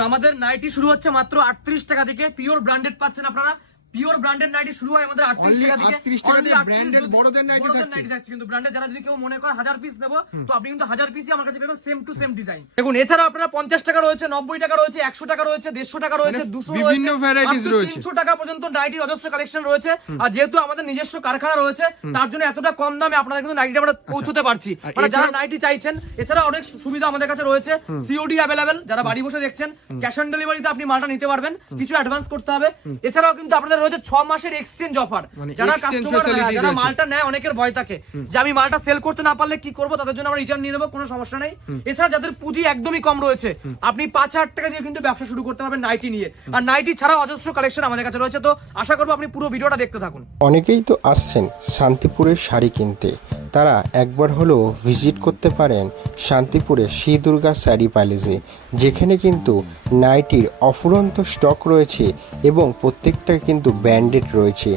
আমাদের নাইটি শুরু হচ্ছে মাত্র 38 টাকা থেকে। পিওর ব্র্যান্ডেড পাচ্ছেন আপনারা। পিওর ব্র্যান্ডেড নাইটি শুরু হয় আমাদের 38 টাকা থেকে। ব্র্যান্ডেড বড়দের নাইটি থাকছে কিন্তু ব্র্যান্ডেড যারা যদি কেউ মনে করে 1000 পিস নেব তো আপনি কিন্তু 1000 পিসই আমার কাছে পাবেন সেম টু সেম ডিজাইন। দেখুন এছাড়া আপনারা 50 টাকা রয়েছে, 90 টাকা রয়েছে, 100 টাকা রয়েছে, 150 টাকা রয়েছে, 200 রয়েছে, বিভিন্ন ভ্যারাইটিস রয়েছে, 300 টাকা পর্যন্ত নাইটির অজস্র কালেকশন রয়েছে। আর যেহেতু আমাদের নিজস্ব কারখানা রয়েছে তার জন্য এতটা কম দামে আপনাদের কিন্তু নাইটি আমরা পৌঁছতে পারছি। মানে যারা নাইটি চাইছেন এছাড়া অনেক সুবিধা আমাদের কাছে রয়েছে। সিওডি अवेलेबल, যারা বাড়ি বসে দেখছেন ক্যাশ অন ডেলিভারিতে আপনি মালটা নিতে পারবেন, কিছু অ্যাডভান্স করতে হবে। এছাড়াও কিন্তু আপনাদের রয়েছে 6 মাসের এক্সচেঞ্জ অফার। যারা কাস্টমার যারা মালটা নেয় অনেকের ভয় থাকে যে আমি মালটা সেল করতে না পারলে কি করব, তাদের জন্য আমরা রিটার্ন নিয়ে নেব, কোনো সমস্যা নেই। এছাড়া যাদের পুঁজি একদমই কম রয়েছে আপনি 5000 টাকা দিয়ে কিন্তু ব্যবসা শুরু করতে পারবেন নাইটি নিয়ে। আর নাইটি ছাড়া অজস্র কালেকশন আমাদের কাছে রয়েছে। তো আশা করব আপনি পুরো ভিডিওটা দেখতে থাকুন। অনেকেই তো আসছেন শান্তিপুরের শাড়ি কিনতে, তারা একবার হলেও ভিজিট করতে পারেন শান্তিপুরের শ্রী দুর্গা শাড়ি প্যালেসে, যেখানে কিন্তু নাইটির অফুরন্ত স্টক রয়েছে এবং প্রত্যেকটা কিন্তু ব্র্যান্ডেড রয়েছে।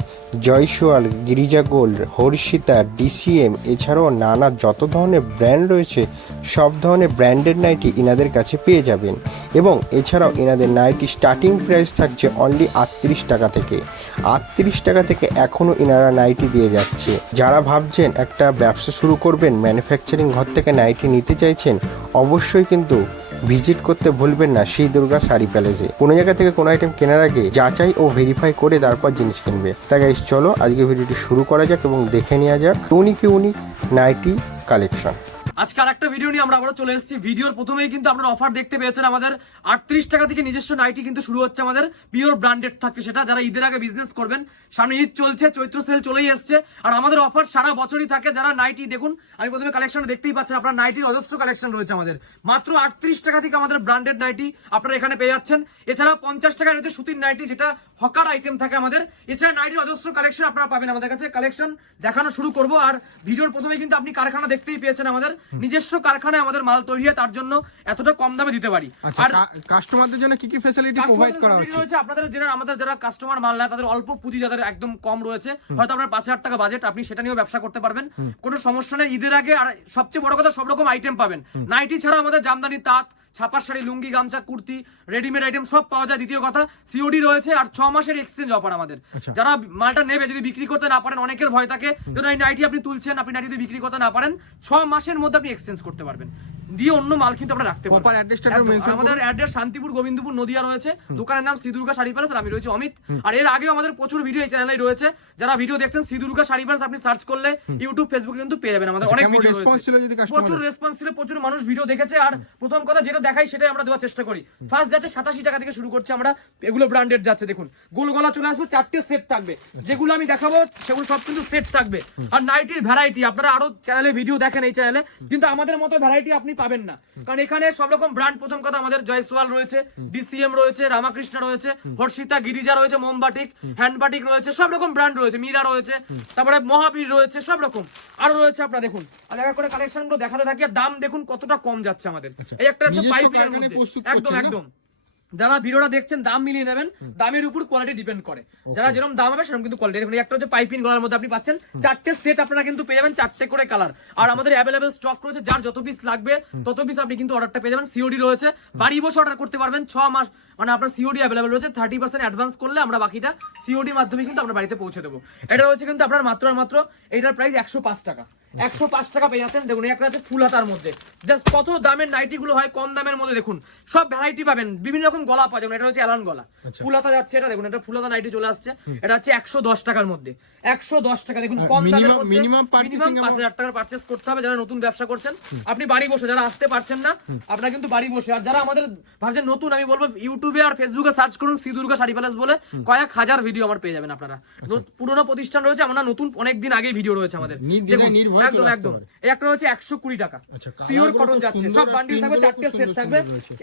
জয়সওয়াল, গিরিজা গোল্ড, হর্ষিতা, ডিসিএম এছাড়াও নানা যত ধরনের ব্র্যান্ড রয়েছে সব ধরনের ব্র্যান্ডেড নাইটি ইনাদের কাছে পেয়ে যাবেন। এবং এছাড়াও ইনাদের নাইটি স্টার্টিং প্রাইস থাকছে অনলি 38 টাকা থেকে। 38 টাকা থেকে এখনও ইনারা নাইটি দিয়ে যাচ্ছে। যারা ভাবছেন একটা ব্যবসা শুরু করবেন, ম্যানুফ্যাকচারিং ঘর থেকে নাইটি নিতে চাইছেন, অবশ্যই কিন্তু ভিজিট করতে ভুলবেন না শ্রী দুর্গা শাড়ি প্যালেসে। কোনো জায়গা থেকে কোনো আইটেম কেনার আগে যাচাই ও ভেরিফাই করে তারপর জিনিস কিনবে। তাই গাইস চলো আজকে ভিডিওটি শুরু করা যাক এবং দেখে নেওয়া যাক ইউনিক নাইটি কালেকশন। আজকে আরেকটা ভিডিও নিয়ে আমরা আবারও চলে এসেছি। ভিডিওর প্রথমেই কিন্তু আপনারা অফার দেখতে পেয়েছেন। আমাদের 38 টাকা থেকে নিজস্ব নাইটি কিন্তু শুরু হচ্ছে আমাদের। পিওর ব্র্যান্ডেড থাকছে সেটা। যারা ঈদের আগে বিজনেস করবেন, সামনে ঈদ চলছে, চৈত্র সেল চলেই এসছে, আর আমাদের অফার সারা বছরই থাকে। যারা নাইটি দেখুন, আমি প্রথমে কালেকশন দেখতেই পাচ্ছেন, আপনার নাইটির অজস্র কালেকশন রয়েছে আমাদের। মাত্র 38 টাকা থেকে আমাদের ব্র্যান্ডেড নাইটি আপনারা এখানে পেয়ে যাচ্ছেন। এছাড়া 50 টাকায় রয়েছে সুতির নাইটি, যেটা হকার আইটেম থাকে আমাদের। এছাড়া নাইটির অজস্র কালেকশন আপনারা পাবেন আমাদের কাছে। কালেকশন দেখানো শুরু করব। আর ভিডিওর প্রথমে কিন্তু আপনি কারখানা দেখতেই পেয়েছেন। আমাদের নিজস্ব কারখানায় আমাদের মাল তৈরি হয়, তার জন্য এতটা কম দামে দিতে পারি। আর কাস্টমারদের জন্য কি কি ফ্যাসিলিটি প্রোভাইড করা হচ্ছে? আপনাদের আমাদের যারা কাস্টমার মাল নেয় তাদের অল্প পুঁজি যাদের একদম কম রয়েছে, হয়তো আপনার 5000 টাকা বাজেট, আপনি সেটা নিয়েও ব্যবসা করতে পারবেন, কোনো সমস্যা নেই। ঈদের আগে আর সবচেয়ে বড় কথা সব রকম আইটেম পাবেন। নাইটি ছাড়া আমাদের জামদানি, তাঁত, ছাপার শাড়ি, লুঙ্গি, গামছা, কুর্তি, রেডিমেড আইটেম সব পাওয়া যায়। দ্বিতীয় কথা সিওডি রয়েছে, আর 6 মাসের এক্সচেঞ্জ অফার আমাদের। যারা মালটা নেবে যদি বিক্রি করতে না পারেন, অনেকের ভয় থাকে ধরুন এই নাইটি আপনি তুলছেন, আপনি নাইটি যদি বিক্রি করতে না পারেন 6 মাসের মধ্যে আপনি এক্সচেঞ্জ করতে পারবেন, দিয়ে অন্য মাল কিন্তু আমরা রাখতে পারবো। আমাদের অ্যাড্রেস শান্তিপুর, গোবিন্দপুর, নদিয়া রয়েছে। দোকানের নাম শ্রী দুর্গা শাড়ি প্যালেস, আর আমি রয়েছে অমিত। আর এর আগেও আমাদের প্রচুর ভিডিও এই চ্যানেলে রয়েছে। যারা ভিডিও দেখছেন শ্রী দুর্গা শাড়ি প্যালেস আপনি সার্চ করলে ইউটিউব, ফেসবুকে কিন্তু পেয়ে যাবেন। আমাদের অনেক ভিডিও রয়েছে, প্রচুর রেসপন্স ছিল, প্রচুর মানুষ ভিডিও দেখেছে। আর প্রথম কথা যেটা দেখাই সেটাই আমরা দেওয়ার চেষ্টা করি। ফার্স্ট যাচ্ছে 87 টাকা থেকে শুরু করছে আমরা, এগুলো ব্র্যান্ডেড যাচ্ছে। দেখুন গোল গলা চলে আসবে, 4টে সেট থাকবে। যেগুলো আমি দেখাবো সেগুলো সব কিন্তু সেট থাকবে। আর নাইটির ভ্যারাইটি আপনারা আরো চ্যানেলে ভিডিও দেখেন এই চ্যানেলে, কিন্তু আমাদের মতো ভ্যারাইটি আপনি পাবেন না। কারণ এখানে সব রকম ব্র্যান্ড, প্রথম কথা আমাদের জয়সওয়াল রয়েছে, ডিসিএম রয়েছে, রামাকৃষ্ণ রয়েছে, হর্ষিতা, গিরিজা রয়েছে, মোমবাটিক, হ্যান্ডবাটিক রয়েছে, সব রকম ব্র্যান্ড রয়েছে, মীরা রয়েছে, তারপরে মহাবীর রয়েছে, সব রকম আরো রয়েছে। আপনারা দেখুন আর দেখা করে কালেকশন গুলো দেখাতে থাকি। আর দাম দেখুন কতটা কম যাচ্ছে আমাদের। এই একটা আছে পাইপিংয়ের মধ্যে, একদম যারা ভিডিওটা দেখছেন দাম মিলিয়ে নেবেন, দামের উপর কোয়ালিটি ডিপেন্ড করে। যারা যেরকম দাম হবে সেরকম কিন্তু কোয়ালিটি। দেখুন একটা হচ্ছে পাইপিং গলার মধ্যে আপনি পাচ্ছেন 4টে সেট, আপনারা কিন্তু পেয়ে যাবেন 4টে করে কালার। আর আমাদের অ্যাভেলেবল স্টক রয়েছে, যার যত পিস লাগবে তত পিস আপনি কিন্তু অর্ডারটা পেয়ে যাবেন। সিওডি রয়েছে, বাড়ি বসে অর্ডার করতে পারবেন 6 মাস, মানে আপনার সিওডি অ্যাভেলেবল রয়েছে। 30% অ্যাডভান্স করলে আমরা বাকিটা সিওডি মাধ্যমে কিন্তু আপনার বাড়িতে পৌঁছে দেবো। এটা রয়েছে কিন্তু আপনার মাত্র এইটার প্রাইস 105 টাকা। 105 টাকা পেয়ে যাচ্ছেন। দেখুন একটা আছে ফুল হাতার মধ্যে, জাস্ট কত দামের নাইটি গুলো হয় কম দামের মধ্যে। দেখুন সব ভ্যারাইটি পাবেন, বিভিন্ন রকম গলা পাওয়া যাবে। এটা হচ্ছে এলান গলা, ফুল হাতা যাচ্ছে। এটা দেখুন এটা ফুল হাতা নাইটি চলে আসছে। এটা হচ্ছে 110 টাকার মধ্যে, 110 টাকা। দেখুন কম দামের মধ্যে, মিনিমাম 5000 টাকার পারচেজ করতে হবে যারা নতুন ব্যবসা করছেন। আপনি বাড়ি বসে, যারা আসতে পারছেন না আপনারা কিন্তু বাড়ি বসে। আর যারা আমাদের ভাবছেন নতুন, আমি বলবো ইউটিউবে আর ফেসবুকে সার্চ করুন শ্রী দুর্গা শাড়ি প্যালেস বলে, কয়েক হাজার ভিডিও আমার পেয়ে যাবেন আপনারা। পুরোনো প্রতিষ্ঠান রয়েছে, আমরা নতুন অনেকদিন আগে ভিডিও রয়েছে আমাদের। একদম একদম একটা হচ্ছে 120 টাকা, পিওর কটন যাচ্ছে, সব বান্ডিল থাকবে, 4টে সেট থাকবে,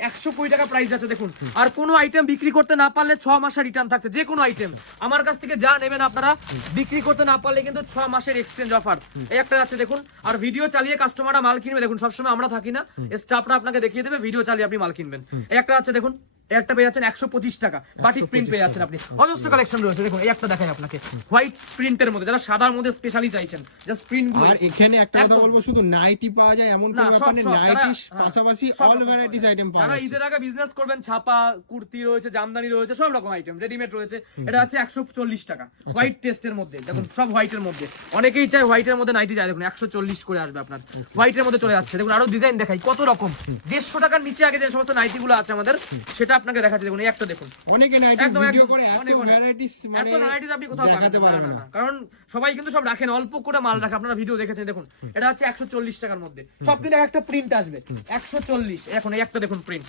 120 টাকা প্রাইস যাচ্ছে। দেখুন আর কোনো আইটেম বিক্রি করতে না পারলে 6 মাসের রিটার্ন থাকছে। যে কোনো আইটেম আমার কাছ থেকে যা নেবেন আপনারা, বিক্রি করতে না পারলে কিন্তু 6 মাসের এক্সচেঞ্জ অফার। এই একটা যাচ্ছে দেখুন। আর ভিডিও চালিয়ে কাস্টমাররা মাল কিনবে। দেখুন সবসময় আমরা থাকি না, স্টাফরা আপনাকে দেখিয়ে দেবে, ভিডিও চালিয়ে আপনি মাল কিনবেন। এই একটা যাচ্ছে দেখুন, এই একটা পেয়ে যাচ্ছেন 125 টাকা, বাটিক প্রিন্ট পেয়ে যাচ্ছেন আপনি, অজস্র কালেকশন রয়েছে। দেখুন এই একটা দেখাই আপনাকে, হোয়াইট প্রিন্টের মধ্যে, যারা সাদার মধ্যে স্পেশালি চাইছেন, জাস্ট প্রিন্ট গুলো। আর এখানে একটা কথা একদম। বলবো, শুধু নাইটি পাওয়া যায় এমন না, কোনো ব্যাপার নেই, সব, নাইটির যারা- পাশাপাশি সব অল রকম ভ্যারাইটিস পাওয়া আইটেম পাওয়া যারা যায়। ঈদের আগে বিজনেস করবেন, ছাপা কুর্তি রয়েছে, জামদানি রয়েছে, সব রকম আইটেম রেডিমেড রয়েছে। এটা হচ্ছে 140 টাকা, হোয়াইট টেস্টের মধ্যে। দেখুন সব হোয়াইটের মধ্যে, অনেকেই চায় হোয়াইটের মধ্যে নাইটি চায়। দেখুন 140 করে আসবে আপনার, হোয়াইটের মধ্যে চলে যাচ্ছে। দেখুন আরো ডিজাইন দেখাই, কত রকম। 150 টাকার নিচে আগে যে সমস্ত নাইটি গুলো আছে আমাদের, সেটা আপনাকে দেখাচ্ছি। দেখুন এই একটা দেখুন, অনেকে নাইটি একদম, ভিডিও একদম, করে এত অনেক, অনেক। ভ্যারাইটিস মানে এত varieties আপনি কোথাও দেখাতে পাবেন পারবে না, না। কারণ সবাই কিন্তু সব রাখেন, অল্প করে মাল রাখে। আপনারা ভিডিও দেখেছেন, দেখুন এটা হচ্ছে 140 টাকার মধ্যে। সব কিন্তু একটা প্রিন্ট আসবে 140। এখন এই একটা দেখুন প্রিন্ট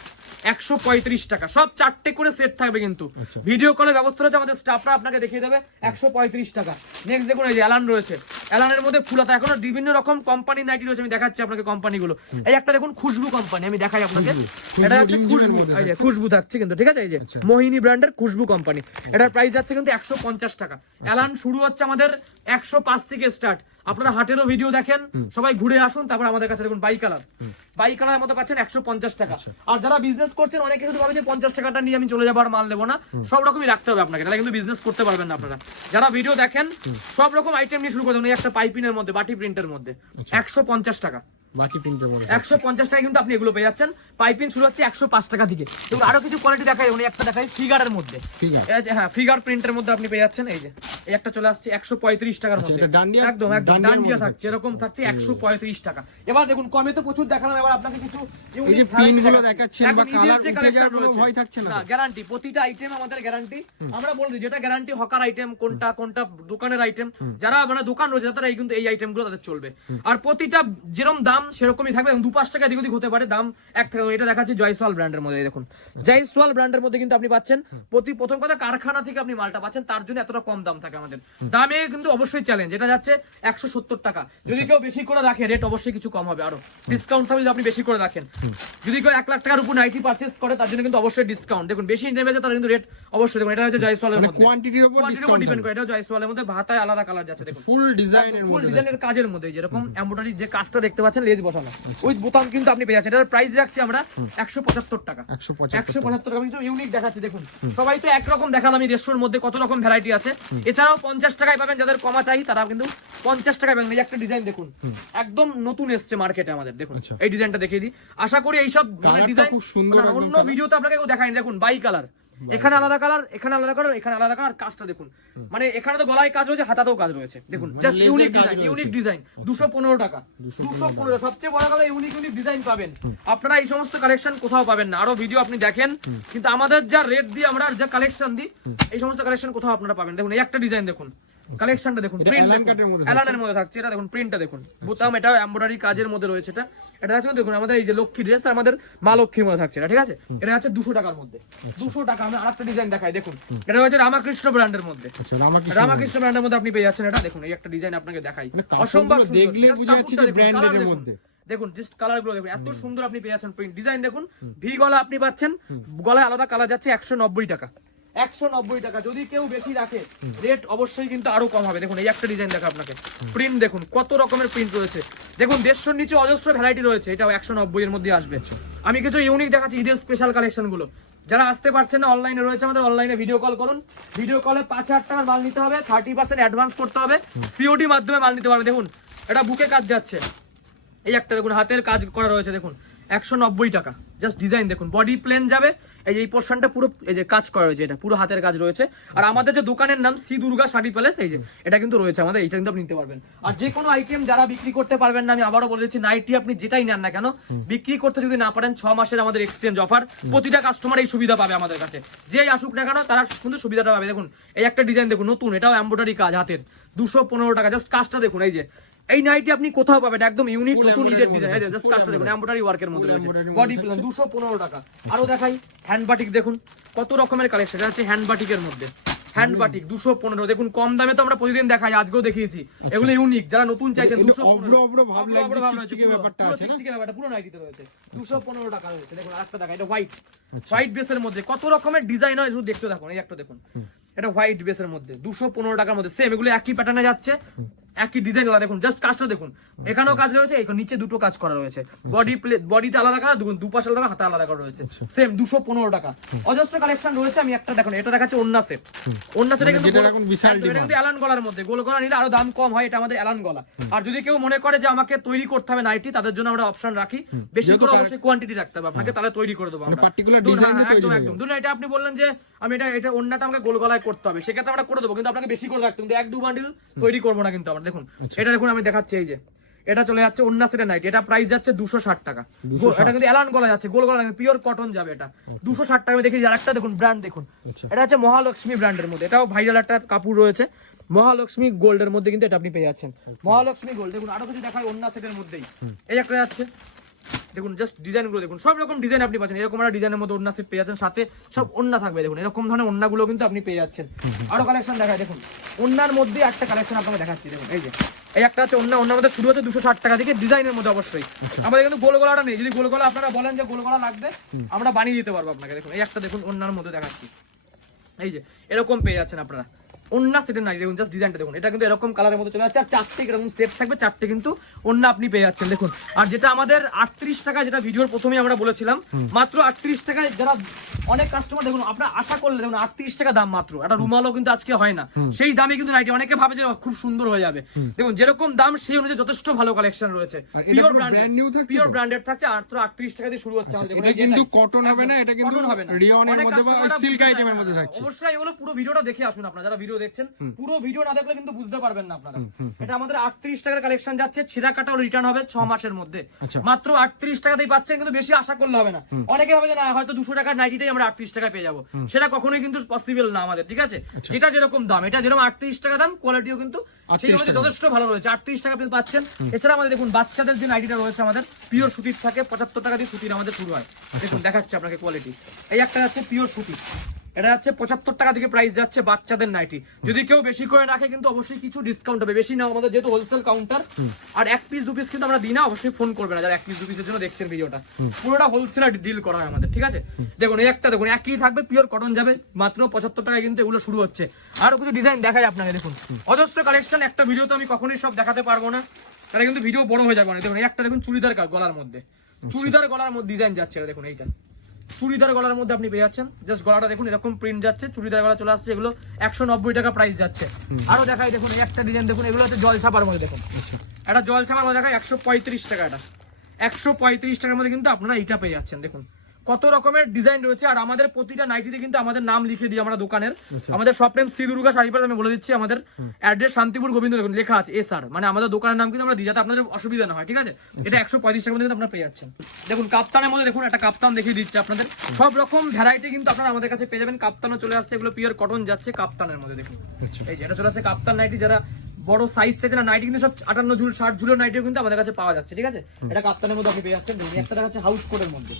135 টাকা, সব 4টে করে সেট থাকবে কিন্তু। আচ্ছা। ভিডিও কলের ব্যবস্থা রয়েছে, আমাদের স্টাফরা আপনাকে দেখিয়ে দেবে। 135 টাকা। নেক্সট দেখুন এই যে অ্যালান রয়েছে, অ্যালানের মধ্যে ফুলাতা, এখনো বিভিন্ন রকম কোম্পানির নাইটি রয়েছে, আমি দেখাচ্ছি আপনাকে কোম্পানিগুলো। এই একটা দেখুন খুশবু কোম্পানি, আমি দেখাই আপনাকে। এটা হচ্ছে রিমঝিমের খুশবু, মধ্যে এই যে থাকছে। খুশবু থাকছে কিন্তু, ঠিক আছে। এই যে আচ্ছা। মোহিনী ব্র্যান্ডের খুশবু কোম্পানি, এটার প্রাইস যাচ্ছে কিন্তু 150 টাকা। অ্যালান শুরু হচ্ছে আমাদের 105 থেকে স্টার্ট। আপনারা হাটেরও ভিডিও দেখেন, সবাই ঘুরে আসুন, তারপর আমাদের কাছে দেখুন বাই কালার মধ্যে পাচ্ছেন 150 টাকা। আর যারা বিজনেস করছেন, অনেকে শুধু ভাবে যে 50 টাকাটা নিয়ে আমি চলে যাবো আর মাল নেবো না, সব রকমই রাখতে হবে আপনাকে, তাহলে কিন্তু বিজনেস করতে পারবেন না আপনারা। যারা ভিডিও দেখেন, সব রকম আইটেম নিয়ে শুরু করে দেবেন। এই একটা পাইপিনের মধ্যে, বাটি প্রিন্টের মধ্যে 150 টাকা, বাকি প্রিন্টে বলে 150 টাকা কিন্তু আপনি এগুলো পেয়ে যাচ্ছেন। পাইপিং শুরু হচ্ছে 105 টাকা থেকে। এবং আরো কিছু কোয়ালিটি দেখাই, উনি একটা দেখাই ফিগারের মধ্যে, ঠিক আছে। এই যে হ্যাঁ ফিগার প্রিন্টের মধ্যে আপনি পেয়ে যাচ্ছেন। এই যে এই একটা চলে আসছে 135 টাকার আচ্ছা, মধ্যে, এটা ডান্ডিয়া- একদম একদম ডান্ডিয়ার ডান্ডিয়া মধ্যে থাকছে, এরকম থাকছে 135 টাকা। এবার দেখুন কমে তো প্রচুর দেখালাম, এবার আপনাকে কিছু এই যে প্রিন্ট গুলো দেখাচ্ছেন বা কালার উঠে যাওয়ার কোনো ভয় থাকছে না? না, গ্যারান্টি, প্রতিটা আইটেম আমাদের গ্যারান্টি। আমরা বলে দিই যেটা গ্যারান্টি, হকার আইটেম কোনটা, কোনটা দোকানের আইটেম, যারা মানে দোকান রয়েছে তারা এই কিন্তু এই আইটেম গুলো তাদের চলবে। আর প্রতিটা যেরকম দাম সেরকমই থাকবে, এবং 2-5 টাকা এদিক ওদিক হতে পারে দাম এক থাকবে। এটা দেখাচ্ছি জয়সওয়াল ব্র্যান্ডের মধ্যে, এই দেখুন জয়সওয়াল ব্র্যান্ডের মধ্যে কিন্তু আপনি পাচ্ছেন প্রথম কথা কারখানা থেকে আপনি মালটা পাচ্ছেন, তার জন্য এতটা কম দাম থাকে আমাদের। দামে কিন্তু অবশ্যই চ্যালেঞ্জ। এটা যাচ্ছে 170 টাকা। যদি কেউ বেশি করে রাখে, রেট অবশ্যই কিছু কম হবে, আরো ডিসকাউন্ট হবে যদি আপনি বেশি করে রাখেন। যদি কেউ 1 লাখ টাকার উপর নাইটি পারচেজ করে, তার জন্য কিন্তু অবশ্যই ডিসকাউন্ট। দেখুন বেশি নেমে যায় তার কিন্তু রেট অবশ্যই দেখুন। এটা হচ্ছে জয়সওয়ালের মানে মধ্যে, কোয়ান্টিটির উপর ডিসকাউন্ট ডিপেন্ড করে। এটা জয়সওয়ালের মধ্যে ভাতায় আলাদা কালার যাচ্ছে, দেখুন ফুল ডিজাইনের ফুল মধ্যে ডিজাইনের কাজের মধ্যে, যেরকম এমব্রয়ডারি যে কাজটা দেখতে পাচ্ছেন, লেজ বসানো, ওই বোতাম কিন্তু আপনি পেয়ে যাচ্ছেন। এটার প্রাইস রাখছি আমরা 175 টাকা। 175 টাকা কিন্তু ইউনিক দেখাচ্ছি। দেখুন সবাই তো একরকম দেখালাম, আমি 150-এর মধ্যে কত রকম ভ্যারাইটি আছে। এছাড়াও 50 টাকায় পাবেন, যাদের কমা চাই তারা কিন্তু 50 টাকায় পাবেন। এই একটা ডিজাইন দেখুন, একদম নতুন এসছে মার্কেটে আমাদের। দেখুন আচ্ছা। এই ডিজাইনটা দেখিয়ে দিই। আশা করি এইসব কালারটা ডিজাইন খুব সুন্দর, একদম অন্য কালার। ভিডিওতে আপনাকে কেউ দেখায়নি। দেখুন বাই কালার, এখানে আলাদা কালার, এখানে আলাদা কালার, এখানে আলাদা কালার। কাজটা দেখুন, মানে এখানে তো গলায় কাজ রয়েছে, হাতাতেও কাজ রয়েছে। দেখুন মানে জাস্ট laser ইউনিক কাজ ডিজাইন, রয়েছে। ইউনিক ডিজাইন, 215 টাকা। 215, সবচেয়ে বড় কথা ইউনিক ইউনিক ডিজাইন পাবেন আপনারা। এই সমস্ত কালেকশন কোথাও পাবেন না। আরো ভিডিও আপনি দেখেন, কিন্তু আমাদের যা রেট দিই আমরা, যা কালেকশন দিই, এই সমস্ত কালেকশন কোথাও আপনারা পাবেন। দেখুন এই একটা ডিজাইন দেখুন, কালেকশনটা দেখুন, এটা প্রিন্ট অ্যালান কাটের মধ্যে অ্যালানের মধ্যে থাকছে। এটা দেখুন প্রিন্টটা দেখুন, বোতাম এটা এমব্রয়ডারি কাজের মধ্যে রয়েছে। এটা দেখুন, দেখুন আমাদের এই যে লক্ষ্মী ড্রেস, আমাদের মা লক্ষ্মীর মধ্যে থাকছে এটা, ঠিক আছে। এটা হচ্ছে 200 টাকার মধ্যে, 200 টাকা। আমি আরেকটা ডিজাইন দেখাই, দেখুন এটা হচ্ছে রামাকৃষ্ণ ব্র্যান্ডের মধ্যে। আচ্ছা, রামাকৃষ্ণ রামাকৃষ্ণ ব্র্যান্ডের মধ্যে আপনি পেয়ে যাচ্ছেন এটা। দেখুন এই একটা ডিজাইন আপনাকে দেখাই, মানে অসম্ভব কাপড়গুলো সুন্দর। দেখলে Just বোঝা যাচ্ছে কাপড়টা যে দেখুন, ব্র্যান্ডের colour দেখুন। মধ্যে। দেখুন জাস্ট কালার গুলো দেখুন, এত সুন্দর আপনি পেয়ে যাচ্ছেন প্রিন্ট ডিজাইন। দেখুন ভি গলা আপনি পাচ্ছেন, গলায় আলাদা কালার যাচ্ছে 190 টাকা। 190 টাকা। যদি কেউ বেশি রাখে, রেট অবশ্যই কিন্তু আরো কম হবে। দেখুন এই একটা ডিজাইন দেখা আপনাকে, প্রিন্ট দেখুন কত রকমের প্রিন্ট রয়েছে। দেখুন 150-এর নিচে অজস্র ভ্যারাইটি রয়েছে, এটাও 190 এর মধ্যে আসবে। আমি কিছু ইউনিক দেখাচ্ছি ঈদের স্পেশাল কালেকশন গুলো। যারা আসতে পারছেন না, অনলাইনে রয়েছে আমাদের, অনলাইনে ভিডিও কল করুন। ভিডিও কলে 5000 টাকার মাল নিতে হবে, 30% অ্যাডভান্স করতে হবে, সিওডি মাধ্যমে মাল নিতে পারবে। দেখুন এটা বুকে কাজ যাচ্ছে, এই একটা দেখুন হাতের কাজ করা রয়েছে। দেখুন 190 টাকা। জাস্ট ডিজাইন দেখুন, বডি প্লেন যাবে, এই পোর্শনটা পুরো এই যে কাজ করা রয়েছে, এটা পুরো হাতের কাজ রয়েছে। আর আমাদের যে দোকানের নাম শ্রী দুর্গা শাড়ি প্যালেস, এই যে এটা কিন্তু রয়েছে আমাদের, এটা কিন্তু আপনি নিতে পারবেন। আর যে কোনো আইটেম যারা বিক্রি করতে পারবেন না, আমি আবারও বলে দিচ্ছি, নাইটি আপনি যেটাই নেন না কেন, বিক্রি করতে যদি না পারেন, 6 মাসের আমাদের এক্সচেঞ্জ অফার। প্রতিটা কাস্টমার এই সুবিধা পাবে আমাদের কাছে, যেই আসুক না কেন তারা কিন্তু সুবিধাটা পাবে। দেখুন এই একটা ডিজাইন দেখুন নতুন, এটাও এমব্রয়ডারি কাজ হাতের, 215 টাকা। জাস্ট কাজটা দেখুন, এই যে এই নাইটি আপনি কোথাও পাবেন, একদম ইউনিক নতুন ঈদের ডিজাইন। এই যে জাস্ট কাজটা দেখুন, এমব্রয়ডারি ওয়ার্কের মধ্যে রয়েছে, বডি প্লেন, 215 টাকা। আরো দেখাই হ্যান্ড বাটিক, দেখুন কত রকমের কালেকশন। এটা হচ্ছে হ্যান্ড বাটিকের মধ্যে, হ্যান্ড বাটিক 215। দেখুন কম দামে তো আমরা প্রতিদিন দেখাই, আজকেও দেখিয়েছি। এগুলো ইউনিক, যারা নতুন চাইছেন 215 ব্যাপারটা আছে না, পুরো নাইটিতে রয়েছে, 215 টাকা রয়েছে। দেখুন আরেকটা দেখা, এটা হোয়াইট বেসের মধ্যে কত রকমের ডিজাইন হয়, শুধু দেখতে থাকুন। এই একটা দেখুন, এটা হোয়াইট বেসের মধ্যে 215 টাকার মধ্যে, সেম এগুলো একই প্যাটার্নে যাচ্ছে। একই ডিজাইন আলাদা, দেখুন জাস্ট কাজটা দেখুন, এখানেও কাজ রয়েছে, এখানে নিচে দুটো কাজ করা রয়েছে, বডিতে আলাদা করা, দেখুন দুপাশে আলাদা, হাতে আলাদা করা রয়েছে, সেম 215 টাকা। অজস্র কালেকশন রয়েছে। আমি একটা দেখুন, এটা দেখাচ্ছে ওন্না সেট। ওন্না সেট কিন্তু অ্যালান গলার মধ্যে, গোল গলা নিলে আরো দাম কম হয়, এটা আমাদের অ্যালান গলা। আর যদি কেউ মনে করে যে আমাকে তৈরি করতে হবে নাইটি, তাদের জন্য আমরা অপশন রাখি, বেশি করে অবশ্যই কোয়ান্টিটি রাখতে হবে আপনাকে, তাহলে তৈরি করে দেবো আমরা পার্টিকুলার ডিজাইনে তৈরি হবে। একদম। ধরুন এটা আপনি বললেন যে আমি এটা ওন্নাটা আমাকে গোল গলায় করতে হবে, সেক্ষেত্রে আমরা করে দেবো, কিন্তু আপনাকে বেশি করে রাখতে হবে, কিন্তু 1-2 বান্ডিল তৈরি করবো না কিন্তু আমরা। দেখুন এটা দেখুন, আমি দেখাচ্ছি, এই যে এটা চলে যাচ্ছে ওন্না সেটের নাইটি, এটা প্রাইস যাচ্ছে 260 টাকা। এটা কিন্তু অ্যালান গলা যাচ্ছে, গোল গলা পিওর কটন যাবে, এটা 260 টাকা। আমি দেখি আরেকটা দেখুন ব্র্যান্ড দেখুন, এটা হচ্ছে মহালক্ষ্মী ব্র্যান্ডের মধ্যে, এটাও ভাইরাল একটা কাপড় রয়েছে, মহালক্ষ্মী গোল্ডের মধ্যে কিন্তু এটা আপনি পেয়ে যাচ্ছেন, মহালক্ষ্মী গোল্ড। দেখুন আরো কিছু দেখায় ওন্না সেটের মধ্যেই, এই একটা যাচ্ছে, দেখুন জাস্ট ডিজাইন গুলো দেখুন, সব রকম ডিজাইন আপনি পাচ্ছেন, এরকম একটা ডিজাইনের মধ্যে ওন্না সেট পেয়ে যাচ্ছেন, সাথে সব ওন্না থাকবে, দেখুন এরকম ধরনের ওন্না গুলো কিন্তু আপনি পেয়ে যাচ্ছেন। আরো কালেকশন দেখায়, দেখুন ওন্নার মধ্যে একটা কালেকশন আপনাকে দেখাচ্ছি, দেখুন এই যে এই একটা হচ্ছে ওন্নার মধ্যে শুরু হচ্ছে 260 টাকা থেকে, ডিজাইনের মধ্যে অবশ্যই। আমাদের কিন্তু গোল গলাটা নেই, যদি গোল গলা আপনারা বলেন যে গোল গলা লাগবে, আমরা বানিয়ে দিতে পারবো আপনাকে। দেখুন এই একটা দেখুন ওন্নার মধ্যে দেখাচ্ছি, এই যে এরকম পেয়ে যাচ্ছেন আপনারা ওন্না সেটের নাই, দেখুন জাস্ট ডিজাইনটা দেখুন, এটা কিন্তু এরকম কালারের মধ্যে চলে যাচ্ছে, আর 4টে এরকম সেট থাকবে, 4টে কিন্তু ওন্না আপনি পেয়ে যাচ্ছেন। দেখুন আর যেটা আমাদের 38 টাকা, যেটা ভিডিওর প্রথমেই আমরা বলেছিলাম, মাত্র 38 টাকায়, যারা অনেক কাস্টমার দেখুন আপনারা আশা করলে দেখুন 38 টাকা দাম মাত্র, একটা রুমালও কিন্তু আজকে হয় না, সেই দামে কিন্তু নাইটি, অনেকে ভাবে যে খুব সুন্দর হয়ে যাবে, দেখুন যেরকম দাম সেই অনুযায়ী যথেষ্ট ভালো কালেকশন রয়েছে, পিওর ব্র্যান্ডেড থাকছে, মাত্র 38 টাকা দিয়ে শুরু হচ্ছে আমাদের। এটা কিন্তু কটন হবে না, এটা কিন্তু রিয়নের মধ্যে বা সিল্ক আইটেমের মধ্যে থাকছে। অবশ্যই এগুলো পুরো ভিডিওটা দেখে আসুন আপনারা, যারা ভিডিও দেখছেন, পুরো ভিডিও না দেখলে কিন্তু বুঝতে পারবেন না আপনারা। এটা আমাদের 38 টাকার কালেকশন যাচ্ছে, ছিঁড়া কাটাও রিটার্ন হবে 6 মাসের মধ্যে, মাত্র 38 টাকাতেই পাচ্ছেন, কিন্তু বেশি আশা করলে হবে না। অনেকে ভাবে যে না হয়তো 200 টাকার নাইটিটাই আমরা 38 টাকায় পেয়ে যাবো, সেটা কখনোই কিন্তু পসিবল না আমাদের, ঠিক আছে? যেটা যেরকম দাম, এটা যেরকম 38 টাকা দাম, কোয়ালিটিও কিন্তু সেই অনুযায়ী যথেষ্ট ভালো রয়েছে, 38 টাকা আপনি পাচ্ছেন। এছাড়া আমাদের দেখুন বাচ্চাদের যে নাইটিটা রয়েছে আমাদের পিওর সুতির থাকে, 75 টাকা দিয়ে সুতির আমাদের শুরু হয়, দেখুন দেখাচ্ছে আপনাকে কোয়ালিটি। এই একটা যাচ্ছে পিওর সুতি, এটা যাচ্ছে 75 টাকা থেকে প্রাইস যাচ্ছে বাচ্চাদের নাইটি। যদি কেউ বেশি করে রাখে কিন্তু অবশ্যই কিছু ডিসকাউন্ট হবে, বেশি না, আমাদের যেহেতু হোলসেল কাউন্টার, আর 1 পিস 2 পিস কিন্তু আমরা দিই না, অবশ্যই ফোন করবেন যারা 1 পিস 2 পিসের জন্য দেখছেন ভিডিওটা, পুরোটা হোলসেলার ডিল করা হয় আমাদের, ঠিক আছে? দেখুন এই একটা দেখুন, একই থাকবে, পিওর কটন যাবে, মাত্র 75 টাকায় কিন্তু এগুলো শুরু হচ্ছে। আরো কিছু ডিজাইন দেখাই আপনাকে, দেখুন অজস্র কালেকশন, একটা ভিডিওতে আমি কখনোই সব দেখাতে পারবো না, তাহলে কিন্তু ভিডিও বড় হয়ে যাবে না। দেখুন এই একটা দেখুন চুড়িদার গলার মধ্যে, চুড়িদার গলার মধ্যে ডিজাইন যাচ্ছে, দেখুন এইটা চুড়িদার গলার মধ্যে আপনি পেয়ে যাচ্ছেন, জাস্ট গলাটা দেখুন এরকম প্রিন্ট যাচ্ছে, চুড়িদার গলা চলে আসছে, এগুলো 190 টাকা প্রাইস যাচ্ছে। আরো দেখাই দেখুন এই একটা ডিজাইন দেখুন, এগুলো হচ্ছে জল ছাপার মধ্যে, দেখুন এটা জল ছাপার মধ্যে দেখায় 135 টাকা, এটা 135 টাকার মধ্যে কিন্তু আপনারা এইটা পেয়ে যাচ্ছেন। দেখুন কত রকমের ডিজাইন রয়েছে, আর আমাদের প্রতিটা নাইটিতে কিন্তু আমাদের নাম লিখে দিই আমরা দোকানের, আমাদের শপ নেম শ্রী দুর্গা শাড়ি পাড়া, আমি বলে দিচ্ছি, আমাদের অ্যাড্রেস শান্তিপুর গোবিন্দ, দেখুন লেখা আছে এসআর, মানে আমাদের দোকানের নাম কিন্তু আমরা দিই, যাতে আপনাদের অসুবিধা না হয়, ঠিক আছে? এটা 135 টাকার মধ্যে আপনারা পেয়ে যাচ্ছেন। দেখুন কাপ্তানের মধ্যে দেখুন একটা কাপ্তান দেখিয়ে দিচ্ছে আপনাদের, সব রকম ভ্যারাইটি কিন্তু আপনারা আমাদের কাছে পেয়ে যাবেন। কাপ্তানও চলে আসছে, এগুলো পিওর কটন যাচ্ছে কাপ্তানের মধ্যে, দেখুন এই যে এটা চলে আসছে কাপ্তান নাইটি, যারা বড় সাইজ চাইছে না নাইটি, কিন্তু সব 58 ঝুল 60 ঝুলের নাইটিও কিন্তু আমাদের কাছে পাওয়া যাচ্ছে, ঠিক আছে? এটা কাপ্তানের মধ্যে আপনি পেয়ে যাচ্ছেন। দেখুন একটা দেখা যাচ্ছে হাউস কোটের মধ্যে,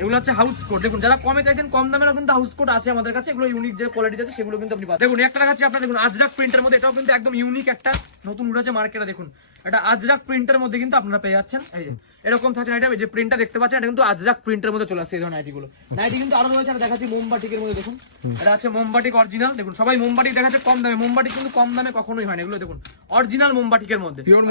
এগুলো হচ্ছে হাউস কোট, দেখুন যারা কমে চাইছেন কম দামেরও কিন্তু হাউস কোট আছে আমাদের কাছে, এগুলো ইউনিক যে কোয়ালিটি আছে সেগুলো কিন্তু আপনি পাবেন। দেখুন একটা দেখাচ্ছি আপনারা, দেখুন আজরাক প্রিন্টের মধ্যে, এটাও কিন্তু একদম ইউনিক একটা নতুন উঠেছে মার্কেটে, দেখুন এটা আজরাক প্রিন্টের মধ্যে কিন্তু আপনারা পেয়ে যাচ্ছেন। এই যে এরকম থাকছে নাইটি, যে প্রিন্টটা দেখতে পাচ্ছেন এটা কিন্তু আজরাক প্রিন্টের মধ্যে চলে আসছে এই ধরনের নাইটিগুলো। নাইটি কিন্তু আরো রয়েছে, এটা দেখাচ্ছি মোমবাটিকের মধ্যে, দেখুন এটা আছে মোমবাটিক অরিজিনাল, দেখুন সবাই মোমবাটিক দেখাচ্ছে কম দামে, মোমবাটিক কিন্তু কম দামে কখনোই হয় না, এগুলো দেখুন অরিজিনাল মোমবাটিকের মধ্যে, পিওর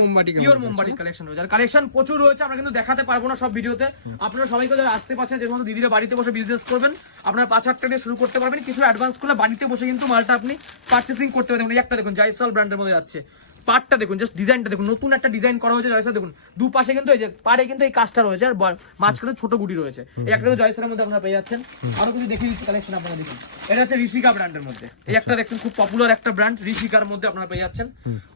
মোমবাটিক কালেকশন রয়েছে, আর কালেকশন প্রচুর রয়েছে, আমরা কিন্তু দেখাতে পারবো না সব ভিডিওতে। আপনারা সবাইকে যারা আসতে পারছেন, যে সমস্ত দিদিরা বাড়িতে বসে বিজনেস করবেন, আপনারা 5-8 টাকা দিয়ে শুরু করতে পারবেন, কিছু অ্যাডভান্স করলে বাড়িতে বসে কিন্তু মালটা আপনি পারচেসিং করতে পারবেন। একটা দেখুন জয়সওয়াল ব্র্যান্ডের মধ্যে যাচ্ছে, পাটটা দেখুন, জাস্ট ডিজাইনটা দেখুন, নতুন একটা ডিজাইন করা হয়েছে জয়সওয়াল, দেখুন দুপাশে কিন্তু এই যে পাড়ে কিন্তু এই কাজটা রয়েছে, আর মাঝখানে ছোট গুটি রয়েছে, এই একটা জয়সওয়ালের মধ্যে আপনারা পেয়ে যাচ্ছেন। আরো কিছু দেখিয়ে দিচ্ছি কালেকশন আপনারা দেখুন, এটা হচ্ছে ঋষিকা ব্র্যান্ডের মধ্যে, এই একটা দেখুন খুব পপুলার একটা ব্র্যান্ড, ঋষিকার মধ্যে আপনারা পেয়ে যাচ্ছেন।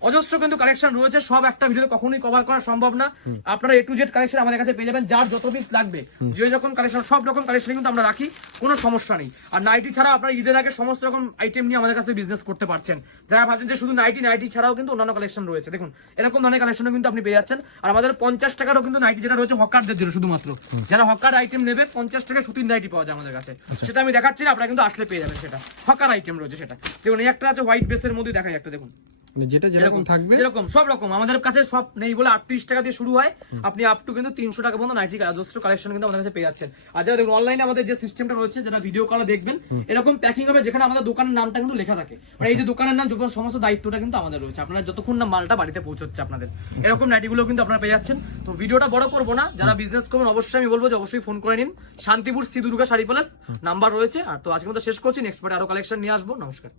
অজস্র কিন্তু কালেকশন রয়েছে, সব একটা ভিডিওতে কখনোই কভার করা সম্ভব না, আপনারা A to Z কালেকশন আমাদের কাছে পেয়ে যাবেন, যার যত পিস লাগবে, যে রকম কালেকশন সব রকম কালেকশন কিন্তু আমরা রাখি, কোনো সমস্যা নেই। আর নাইটি ছাড়া আপনারা ঈদের আগে সমস্ত রকম আইটেম নিয়ে আমাদের কাছে বিজনেস করতে পারছেন, যারা ভাবছেন যে শুধু নাইটি ছাড়াও কিন্তু অন্যান্য কালেকশন রয়েছে, দেখুন এরকম ধরনের কালেকশনও কিন্তু আপনি পেয়ে যাচ্ছেন। আর আমাদের 50 টাকারও কিন্তু নাইটি যেটা রয়েছে হকারদের জন্য, শুধুমাত্র যারা হকার আইটেম নেবে 50 টাকায় সুতির নাইটি পাওয়া যায় আমাদের কাছে, সেটা আমি দেখাচ্ছি না, আপনারা কিন্তু আসলে পেয়ে যাবেন, সেটা হকার আইটেম রয়েছে সেটা। দেখুন এই একটা আছে হোয়াইট বেসের মধ্যে, দেখাই একটা দেখুন মানে যেটা যেরকম থাকবে যেরকম সব রকম আমাদের কাছে সব নেই বলে 38 টাকা দিয়ে শুরু হয়, আপনি আপ টু কিন্তু 300 টাকা পর্যন্ত নাইটি অজস্র কালেকশন কিন্তু আমাদের কাছে পেয়ে যাচ্ছেন। আর যারা দেখুন অনলাইনে আমাদের যে সিস্টেমটা রয়েছে, যেটা ভিডিও কলে দেখবেন, এরকম প্যাকিং হবে যেখানে আমাদের দোকানের নামটা কিন্তু লেখা থাকে, মানে এই যে দোকানের নাম সমস্ত দায়িত্বটা কিন্তু আমাদের রয়েছে, আপনারা যতক্ষণ না মালটা বাড়িতে পৌঁছচ্ছে আপনাদের, এরকম নাইটিগুলো কিন্তু আপনারা পেয়ে যাচ্ছেন। তো ভিডিওটা বড় করবো না, যারা বিজনেস করবেন অবশ্যই আমি বলবো যে অবশ্যই ফোন করে নিন, শান্তিপুর শ্রী দুর্গা শাড়ি প্যালেস নাম্বার রয়েছে। আর তো আজকের মতো শেষ করছি, নেক্সট পার্টে আরো কালেকশন নিয়ে আসবো। নমস্কার।